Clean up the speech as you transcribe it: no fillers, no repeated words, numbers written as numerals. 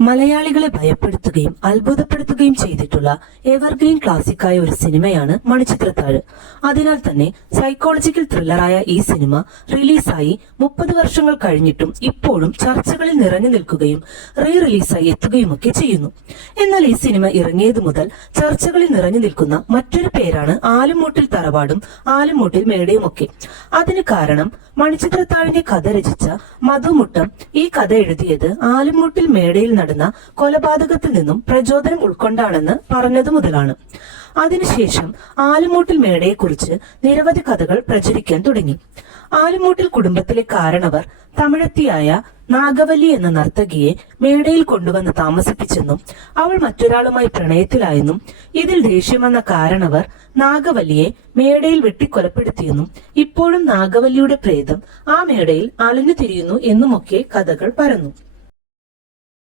മലയാളികളെ ഭയപ്പെടുത്തുകയും അത്ഭുതപ്പെടുത്തുകയും ചെയ്തിട്ടുള്ള എവർഗ്രീൻ ക്ലാസിക്കായ ഒരു സിനിമയാണ് മണിച്ചിത്രത്താഴ്. അതിനാൽ തന്നെ സൈക്കോളജിക്കൽ ത്രില്ലറായ ഈ സിനിമ റിലീസായി 30 വർഷങ്ങൾ കഴിഞ്ഞിട്ടും ഇപ്പോഴും ചർച്ചകളിൽ നിറഞ്ഞു നിൽക്കുകയും റിലീസായി എത്തുകയുമൊക്കെ ചെയ്യുന്നു. എന്നാൽ ഈ സിനിമ ഇറങ്ങിയതു മുതൽ ചർച്ചകളിൽ നിറഞ്ഞു നിൽക്കുന്ന മറ്റൊരു പേരാണ് ആലുംമൂട്ടിൽ തറവാടും ആലുംമൂട്ടിൽ മേടയുമൊക്കെ. അതിന് കാരണം മണിച്ചിത്രത്താഴിന്റെ കഥ രചിച്ച മധുമുട്ടം ഈ കഥ എഴുതിയത് ആലുംമൂട്ടിൽ മേടയിൽ നടന്ന കൊലപാതകത്തിൽ നിന്നും പ്രചോദനം ഉൾക്കൊണ്ടാണെന്ന് പറഞ്ഞതു മുതലാണ്. അതിനുശേഷം ആലുംമൂട്ടിൽ മേടയെക്കുറിച്ച് നിരവധി കഥകൾ പ്രചരിക്കാൻ തുടങ്ങി. ആലുംമൂട്ടിൽ കുടുംബത്തിലെ കാരണവർ തമിഴത്തിയായ നാഗവല്ലി എന്ന നർത്തകിയെ മേടയിൽ കൊണ്ടുവന്ന് താമസിപ്പിച്ചെന്നും അവൾ മറ്റൊരാളുമായി പ്രണയത്തിലായെന്നും ഇതിൽ ദേഷ്യം വന്ന കാരണവർ നാഗവല്ലിയെ മേടയിൽ വെട്ടിക്കൊലപ്പെടുത്തിയെന്നും ഇപ്പോഴും നാഗവല്ലിയുടെ പ്രേതം ആ മേടയിൽ അലഞ്ഞു തിരിയുന്നു എന്നുമൊക്കെ കഥകൾ പരന്നു.